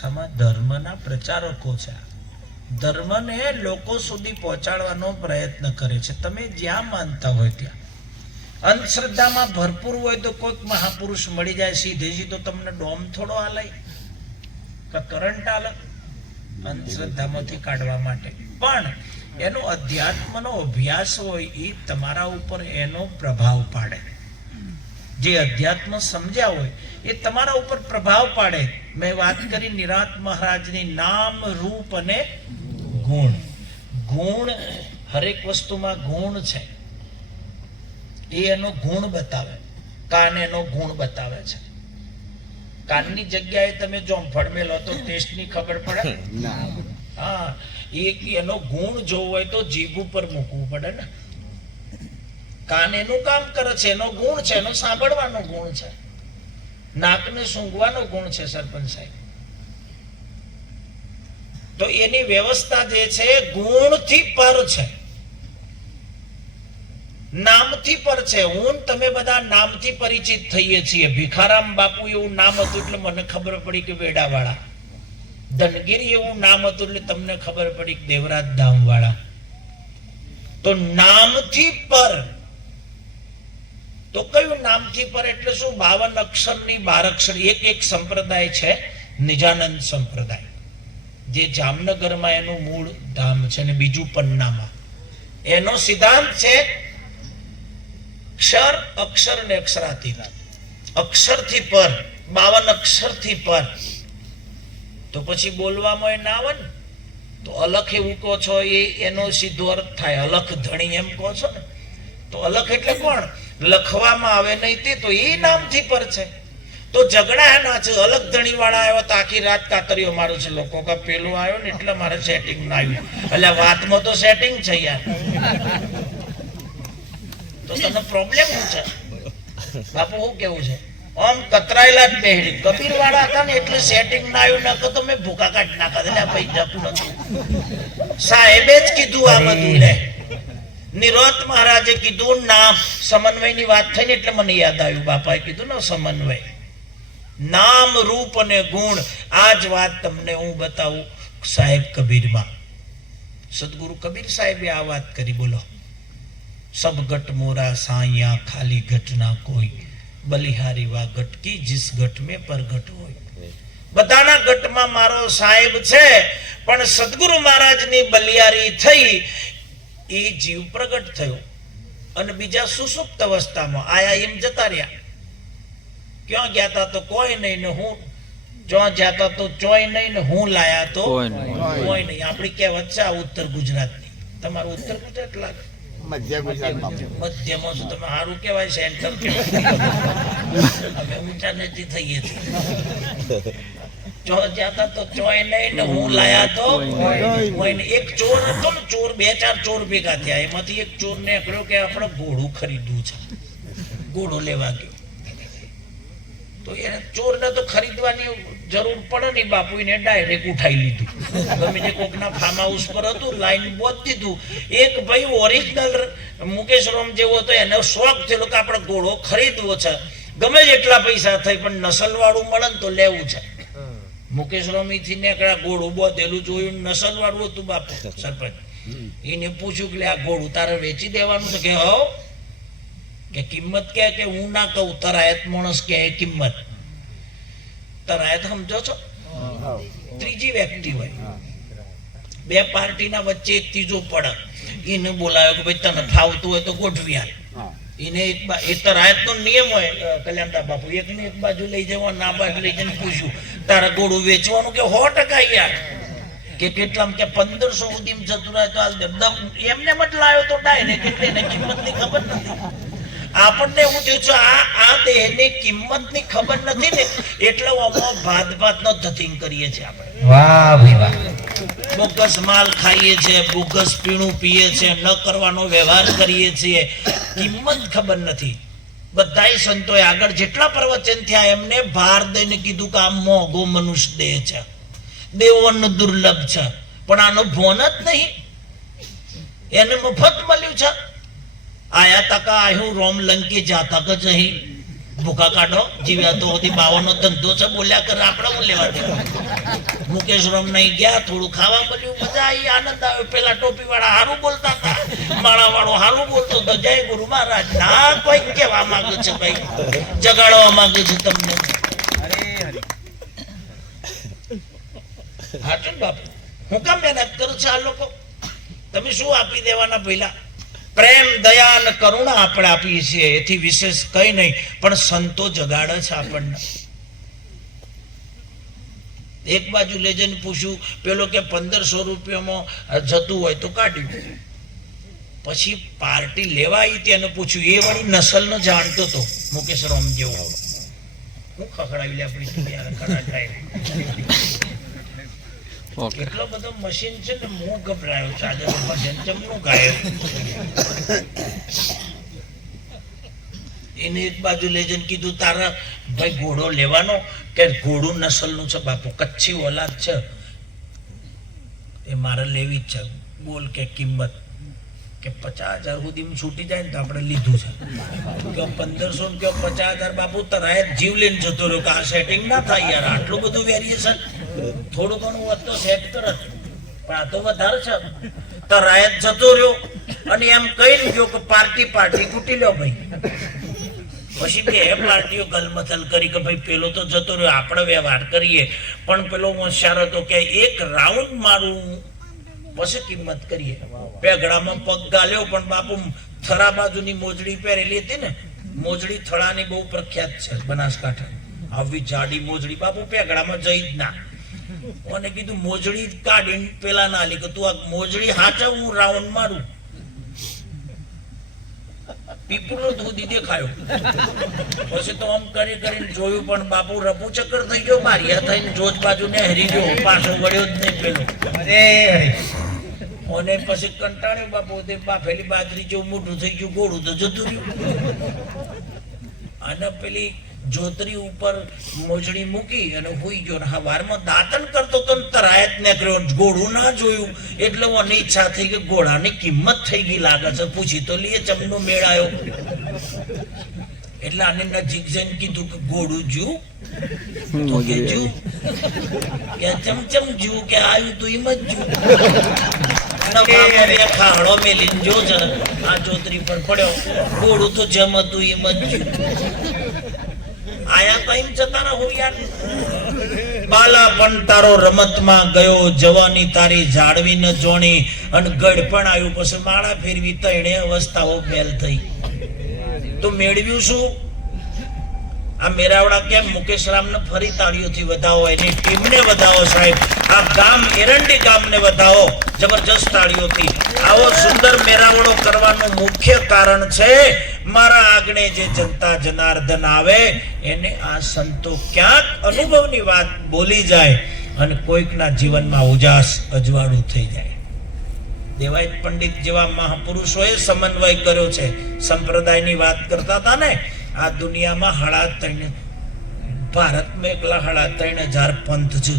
ભાષામાં ધર્મના પ્રચારકો છે. ધર્મને લોકો સુધી પહોંચાડવાનો પ્રયત્ન કરે છે. તમે જ્યાં માનતા હોય ત્યાં. અંધશ્રદ્ધામાં ભરપૂર હોય તો કોઈક મહાપુરુષ મળી જાય સીધે તો તમને ડોમ થોડો હાલે કે કરંટ હાલે અંધશ્રદ્ધામાંથી કાઢવા માટે. પણ એનો અધ્યાત્મનો અભ્યાસ હોય એ તમારા ઉપર એનો પ્રભાવ પાડે. જે અધ્યાત્મ સમજ્યા હોય એ તમારા ઉપર પ્રભાવ પાડે. મેં વાત કરી નિરાંત મહારાજની નામ રૂપ અને ગુણ. ગુણ હરેક વસ્તુમાં ગુણ છે. એ એનો ગુણ બતાવે. કાન એનો ગુણ બતાવે છે. કાનની જગ્યાએ તમે જોમફળ મેલો તો ટેસ્ટની ખબર પડે. હા, એનો ગુણ જોવો હોય તો જીભ ઉપર મૂકવું પડે ને. કાન એનું કામ કરે છે, એનો ગુણ છે, એનો સાંભળવાનો ગુણ છે. નાકને સૂંઘવાનો ગુણ છે સરપંચ સાહેબ. તો એની વ્યવસ્થા જે છે ગુણથી પર છે, નામથી પર છે. હું તમે બધા નામથી પરિચિત થઈએ છીએ. ભીખારામ બાપુ એવું નામ હતું એટલે મને ખબર પડી કે વેડાવાળા. ધનગીરી એવું નામ હતું એટલે તમને ખબર પડી કે દેવરાજ ધામ વાળા. તો નામથી પર. તો કયું નામથી પર એટલે શું? 52 અક્ષરની 12 અક્ષર. એક સંપ્રદાય છે નિજાનંદ સંપ્રદાય, જે જામનગરમાં એનું મૂળ ધામ છે ને બીજું પન્નામાં. એનો સિદ્ધાંત છે અક્ષર, અક્ષર ને અક્ષરાતીત. અક્ષરથી પર, 52 અક્ષરથી પર. તો પછી બોલવામાં એ ના આવે ને. તો અલખ એવું કહો છો એનો સીધો અર્થ થાય અલખ ધણી એમ કહો છો ને. તો અલખ એટલે કોણ? લખવામાં આવે નહીં તે. તો એ નામથી પર છે. તો ઝઘડા ના છે. અલગ ધણી વાળા આવ્યો તો આખી રાત કાતરીઓ મારું છે લોકો કે પેલું આવ્યો ને એટલે મારે સેટિંગ ના આવ્યું. એટલે વાતમાં તો સેટિંગ છે યાર. તો તને પ્રોબ્લેમ શું છે બાપુ? શું કેવું છે? આમ કતરાયેલા જ બેહડી કબીર વાળા હતા ને એટલે સેટિંગ ના આવ્યું. ના તો મેં ભૂકા કાઢ નાખા. એટલે ભાઈ જતું નથી. સાહેબે જ કીધું આ બધું લે. નિરોત મહારાજે કીધું નામ સમન્વયની વાત થઈ ને એટલે મને યાદ આવ્યું. બાપાએ કીધું ને સમન્વય, નામ રૂપ અને ગુણ. આ જ વાત તમને હું બતાવું સાહેબ કબીરમાં. સદગુરુ કબીર સાહેબે આ વાત કરી. બોલો. સબ ઘટ મોરા સાયા ખાલી ઘટ ના કોઈ, બલિહારી વા ઘટ કી જીસ ઘટ મેં પરગટ હોય. બધાના ઘટમાં મારો સાહેબ છે, પણ સદગુરુ મહારાજની બલિયારી થઈ એ જીવ પ્રગટ થયો. અને બીજા સુસુપ્ત અવસ્થામાં આયા એમ જતા રહ્યા. ક્યાં ગયા તા તો કોઈ નહીં ને હું, જ્યાં જતા તો ચોય નહીં ને હું લાયા તો કોઈ નહીં. આપણી કહેવત છે આ ઉત્તર ગુજરાતની. તમારું ઉત્તર ગુજરાત લાગે? મધ્યમાં છું તમે. સારું કેવાય સેન્ટર અમે ઊંચા નથી થઈએ છીએ. ચો જતા તો ચોય નહીં ને હું લાયા તો કોઈ નહીં. એક ચોર હતો ને, ચોર 2-4 ચોર ભેગા થયા. એમાંથી એક ચોર ને કહ્યું કે આપણે ઘોડું ખરીદવું છે. ઘોડો લેવા ગયો. તો એને ચોરને તો ખરીદવાની જરૂર પડે ને, બાપુ એને ડાયરેક્ટ ઉઠાઈ લીધું. ગમે તે કોકના ફાર્મ હાઉસ પર હતું, લાઈન બોધ દીધું. એક ભાઈ ઓરિજિનલ મુકેશ રોમ જેવો હતો, એને શોખ થયેલો કે આપણે ઘોડો ખરીદવો છે. ગમે જેટલા પૈસા થાય પણ નસલ વાળું મળે ને તો લેવું છે. મુકેશ રોમી થી નીકળ્યા, ઘોડું બોધેલું જોયું, નસલ વાળું હતું બાપુ સરપંચ. એને પૂછ્યું કે આ ઘોડું તારે વેચી દેવાનું છે? કે હો. કે કિંમત કે હું ના કહું, તરાયત માણસ કે કિંમત. તરાયત સમજો છો? ત્રીજી વ્યક્તિ હોય, બે પાર્ટીના વચ્ચે એક ત્રીજો પડે. એને બોલાવ્યો કે ભાઈ તને ફાવતું હોય તો ગોઠવી આલ. એને એ તરાયતનો નિયમ હોય કલ્યાણદા બાપુ, એકને એક બાજુ લઈ જવા, ના બાજુ લઈ જઈને પૂછ્યું તારા ઘોડું વેચવાનું? કે 100% યાર. કે કેટલામ કે 1500 સુધી જતું રહે તો હાલ દે. એમને મત લાવ્યો તો ડાયરેક્ટ એને કિંમતની ખબર નથી. આપણને એવું થયું છે આ દેહની કિંમતની ખબર નથી ને એટલે ભાત નો ધતિંગ કરીએ છીએ આપણે. વાહ ભાઈ વાહ. બોગસ માલ ખાઈએ છીએ, બોગસ પીણું પીએ છીએ, ન કરવાનો વ્યવહાર કરીએ છીએ. કિંમત ખબર નથી. બધાય સંતોએ આગળ જેટલા પ્રવચન થયા એમને ભાર દઈને કીધું કે આ મોંઘો મનુષ્ય દેહ છે, દેવોનું દુર્લભ છે, પણ આનો ભોન જ નહીં. એને મફત મળ્યું છે. આયા તકા આયું રોમ લંકી જાતા કે જહી ભૂખા કાઢો જીવ્યા તો 52 ધંધો છે. બોલ્યા કરે આપણે હું લેવા દે. મુકેશ રામ નહીં ગયા, થોડું ખાવા મળ્યું, મજા આવી, આનંદ આવ્યો. પેલા ટોપી વાળા હારું બોલતા હતા, માળા વાળો હારું બોલતો હતો. જય ગુરુ મહારાજ. ના કોઈ કેવા માંગે છે ભાઈ, જગાડવા માંગે છે તમને. હાચું બાપુ, હું કામ મહેનત કરું છું આ લોકો? તમે શું આપી દેવાના? પહેલા પ્રેમ, દયા અને કરુણા આપણે આપીએ છીએ, એથી વિશેષ કઈ નહીં. પણ સંતો જગાડે છે આપણને. એક બાજુ લઈ જઈને પૂછ્યું, પેલો કે 1500 રૂપિયામાં જતું હોય તો કાઢ્યું. પછી પાર્ટી લેવા આવી તેને પૂછ્યું, એ વળી નસલ ન જાણતો હતો મુકેશ રામ જેવો. હું ખખડાવી લે આપણી દુનિયા ખડા થાય. એટલો બધો મશીન છે ને, હું ગભરાયો છું આજે. ભજન ચમનું ગાય એને એક બાજુ લઈ જઈને કીધું, તારા ભાઈ ઘોડો લેવાનો કે ઘોડું નસલનું છે બાપુ, કચ્છી ઓલાદ છે, એ મારે લેવી જ છે. બોલ કે કિંમત કે 50,000 સુધી છૂટી જાય ને તો આપણે લીધું છે. કે 1500 કે 50,000 બાપુ તરાય જીવ લઈને જતો રહ્યો કે આ સેટિંગ ના થાય યાર, આટલું બધું વેરિએશન. થોડું ઘણું હોત તો સેટ કરત, પણ આ તો વધારે છે. તરાય જતો રહ્યો અને એમ કહી લીધો કે પાર્ટી કૂટી લો ભાઈ. પછી બે પાર્ટીઓ ગલમથલ કરી કે ભાઈ પેલો તો જતો રહ્યો, આપણે વ્યવહાર કરીએ. પણ પેલો હોશિયાર હતો કે એક રાઉન્ડ મારું પછી કિંમત કરીએ. પેગડામાં પગ ગાલ્યો, પણ બાપુ થરા બાજુની મોજડી પહેરેલી હતી ને, મોજડી થળાની બહુ પ્રખ્યાત છે બનાસકાંઠા. આવી જાડી મોજડી બાપુ પેગડામાં જઈ જ ના. અને કીધું મોજડી કાઢીને પેલા ના લી કે તું આ મોજડી હાચવ, હું રાઉન્ડ મારું. પીપળો ધોધી દેખાયો. પછી તો આમ કરીને જોયું, પણ બાપુ રપુ ચક્કર થઈ ગયો, બારિયા થઈને જોજ બાજુ ને હરી ગયો, પાછો વળ્યો જ નહીં પેલો. અને પછી કંટાળ્યો બાપુ, તે બાફેલી બાજરી જેવું મોટું થઈ ગયું, ઘોડું તો જતું રહ્યું. અને પેલી જોતરી ઉપર મોજડી મૂકી અને હુઈ ગયો. હવારમાં દાંતન કરતો તો તરાયત નીકળ્યો, ઘોડું ના જોયું એટલે મને ઈચ્છા થઈ કે ઘોડાની કિંમત થઈ ગઈ લાગે છે, પૂછી તો લઈએ. ચમનો મેળ આવ્યો એટલે આને નજીક જઈને કીધું કે ઘોડું જ્યું? તો કે જ્યું. કે ચમચમ જ્યું? કે આવ્યું તું એમ જ જ્યું. ખાડો મેલીને જો આ જોતરી પર પડ્યો, ઘોડું તો જેમ હતું એમ જ જ્યું. આયા ટાઈમ જતા રહો યાર. બાલાપણ તારો રમતમાં ગયો, જવાની તારી જાળવી ન જોણી, અને ગઢપણ આવ્યું પછી માળા ફેરવી, ત્રણે અવસ્થાઓ ફેલ થઈ. તો મેળવ્યું શું? આ મેરાવડા કેમ મુકેશ રામને ફરી તાળીઓથી વધાવો, એની ટીમને વધાવો સાહેબ. આ ગામ એરંડી ગામને વધાવો જબરજસ્ત તાળીઓથી. આવો સુંદર મેરાવડો કરવાનું મુખ્ય કારણ છે, મારા આગણે જે જનતા જનાર્દન આવે એને આ સંતો ક્યાંક અનુભવની વાત બોલી જાય અને કોઈકના જીવનમાં ઉજાસ અજવાળું થઈ જાય. દેવાયત પંડિત જેવા મહાપુરુષોએ સમન્વય કર્યો છે. સંપ્રદાયની વાત કરતા હતા ને, આ દુનિયામાં 3.5 ભારતમાં એકલા 3.5 પંથ છે.